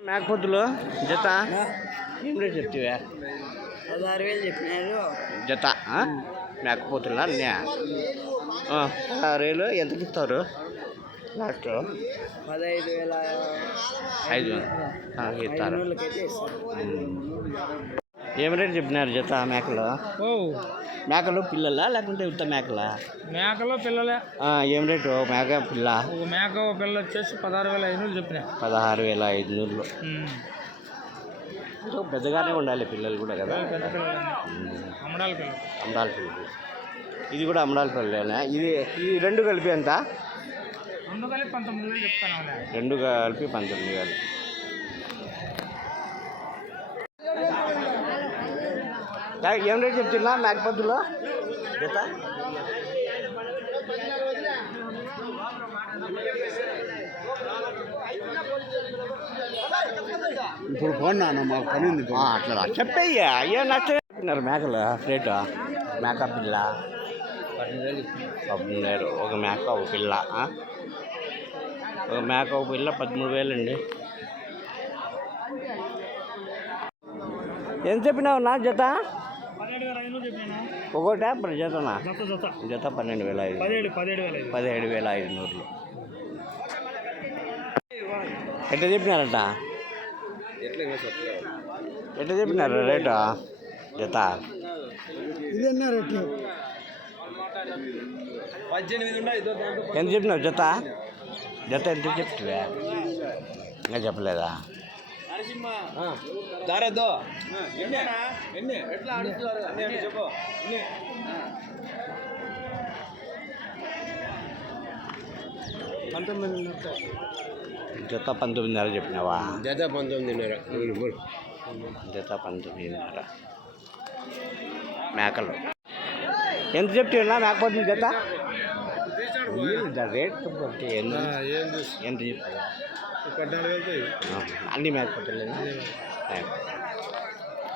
మేకపోతులు జత ఏం రేట్ చెప్తావా? 16,000 చెప్పినారు జత మేకపోతులా అన్నీ 16,000. ఎంతకి ఇస్తారు లాస్ట్? 15,500 ఇస్తారు. ఏం రేట్ చెప్పినారు జత మేకలు? మేకలు పిల్లలా లేకుంటే ఉత్త మేకలా? మేకలు పిల్లలే. ఏం రేటు మేక పిల్ల? మేక పిల్ల వచ్చేసి 16,500 చెప్పిన. 16,500. పెద్దగానే ఉండాలి పిల్లలు కూడా కదా. అమ్మడాల పిల్లలు. అమ్మడాల పిల్లలు. ఇది కూడా అమ్మడాల పిల్లలేనా? ఇది ఈ రెండు కలిపి ఎంత? రెండు కలిపి 19,000 చెప్తాను. రెండు కలిపి 19,000. ఏం రేట్ చెప్తున్నా మేకపోతులో జత? ఇప్పుడు ఫోన్ నాన్న మాకు పని ఉంది. అట్లా చెప్పయ్యా. ఏం నచ్చారు మేకలు రేటు? మేక పిల్ల 13,000. ఒక మేక ఒక పిల్ల. ఒక మేక ఒక పిల్ల 13,000 అండి. ఎంత చెప్పినావు నా జత? 17,500 చెప్పినా. ఒకటే జతనా? జత 12,500. 17,500. ఎట్లా చెప్పినారట? ఎట్లా చెప్పినారు రేటు జత? ఇది అన్నారు ఎట్లా? 18 ఎంత చెప్పినావు జత? జత ఎంత చెప్తావా? ఇంకా చెప్పలేదా? దారేదో ఎట్లా అడుగుతున్నారు చెప్పు. జత 19,500 చెప్పినావా? జత 19,500. జత 19,500. మేకలు ఎంత చెప్తున్నా మేకపోతుంది జత? రేట్ ఎంత చెప్తావా? 14,000. అన్ని మేకపోతులే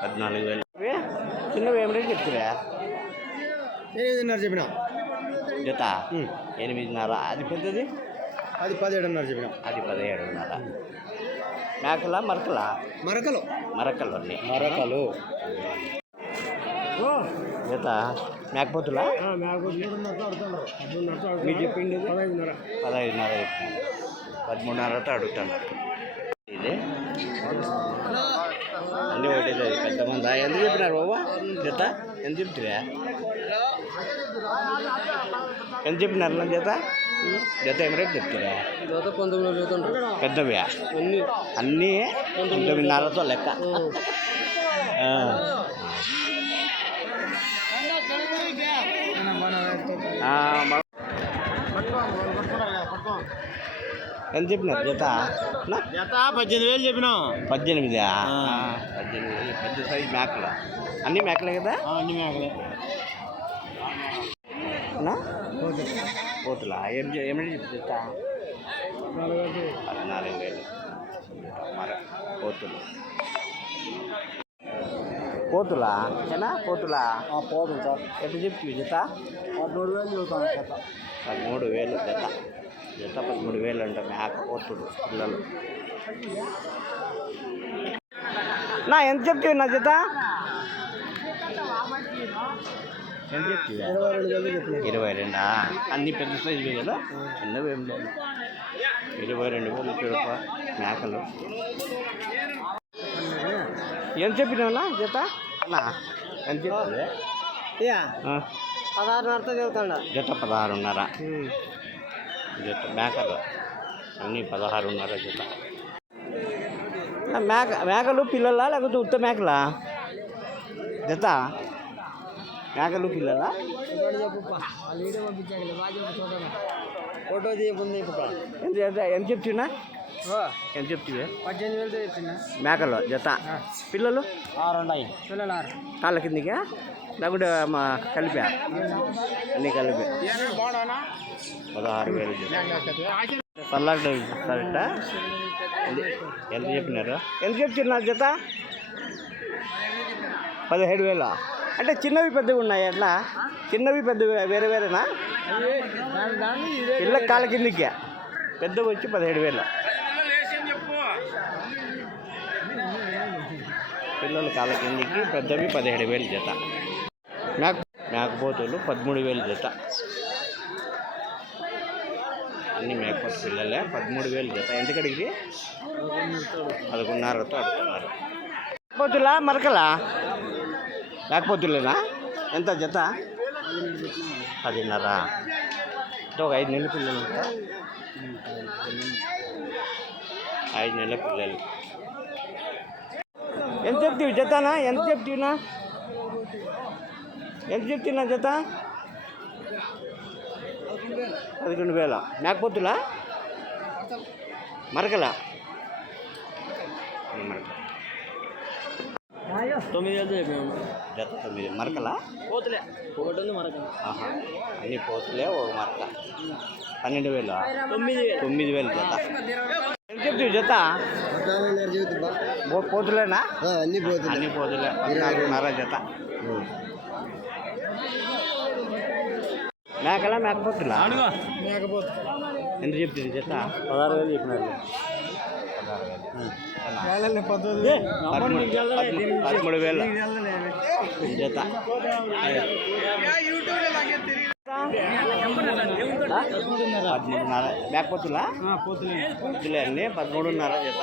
14,000. చిన్నవి ఏం రేట్ చెప్తురా? 8,500 చెప్పినా. జత 8,500. అది పెద్దది? అది 17,500 చెప్పినా. అది 17,500. మేకలా మరకలా? మరకలు. మరకలు అన్నీ. మరకలు జత మేకపోతులా? మీరు చెప్పింది 15,500 చెప్పింది. 13,500తో అడుగుతున్నారు. ఇది అన్నీ ఒకటే పెద్ద మంది. ఎంత చెప్పినారు బాబా జత? ఎంత చెప్తురా? ఎంత చెప్పినారు నా జత? జత ఏం రేట్ చెప్తురా? 19,000. పెద్దవి అన్నీ 19,500తో లెక్క. ఎంత చెప్పినారు జత? 18,000 చెప్పినాం. 18,000. 18,000 పెద్ద సైజ్ మేకలు. అన్ని మేకలే కదా? అన్ని మేకలే. పోతులా ఏమిటి చెప్తా? 14,000. మరి పోతులు పోతులా ఏనా? పోతులా పోతుంది సార్. ఎట్లా చెప్తావు జత? 13,000 చెబుతాను జత. 13,000 జత. జత 13,000 అంట మేక పోతులు పిల్లలు. నా ఎంత చెప్తావు నా జత? ఎంత చెప్తావా? 22. అన్ని పెద్ద సైజు కదా, చిన్నవి ఏం లేదు. 22,000 చూడప్ప మేకలు. ఎంత చెప్పినావునా జత? అన్నా ఎంత చెప్తుంది? 16,500 చెబుతాడా? జత 16,500. జత మేకలు అన్నీ 16,500 జత. మేకలు పిల్లలా లేకపోతే ఉత్త మేకలా జత? మేకలు పిల్లలా? ఫోటో తీయకుండా ఎంత చెప్తున్నా? ఎంత చెప్తివే? 18,000 చెప్తున్నా. మేకలు జత. పిల్లలు 6 ఉన్నాయి. పిల్లలు 6. కాళ్ళ కిందికా లేకుంటే మా కలిపా? అన్నీ కలిపి 16,000 జత. పల్లాట సరిట ఎంత చెప్పినారు? ఎంత చెప్తున్నారు జత? 17,000 అంటే చిన్నవి పెద్దవి ఉన్నాయి అట్లా చిన్నవి పెద్దవి వేరే వేరేనా పిల్ల కాళ్ళ కిందికి పెద్దవి వచ్చి 17,000 పిల్లల కాళ్ళ కిందికి పెద్దవి 17,000 జత మేకపోతులు 13,000 జత అన్ని మేకపోతు పిల్లలే 13,000 జత ఎంత కడిగి 11,500తో అడుగుతున్నారు మేకపోతులా మరకలా మేకపోతులేనా ఎంత జత 10,500 అంటే ఒక 5 నెలల పిల్లలు ఉంటా 5 నెలల పిల్లలు ఎంత చెప్తావు జతనా ఎంత చెప్తున్నా జత 11,000 మేకపోతులా మరకలా 9,000 చెప్పాను జత 9 మరకలా పోతులే ఒకటి ఉంది మరొక అన్ని పోతులే ఒక మరక 12,000 9,000 జత ఎంత చెప్తావు జత పోతులేనా అన్ని పోతుంది అన్ని పోతులే 14,500 జత మేకలా మేకపోతులా మేకపోతు ఎంత చెప్తుంది జత 16,000 చెప్పినారు 13,000 జత మేకపోతులా పోతులే అన్నీ 13,500 జత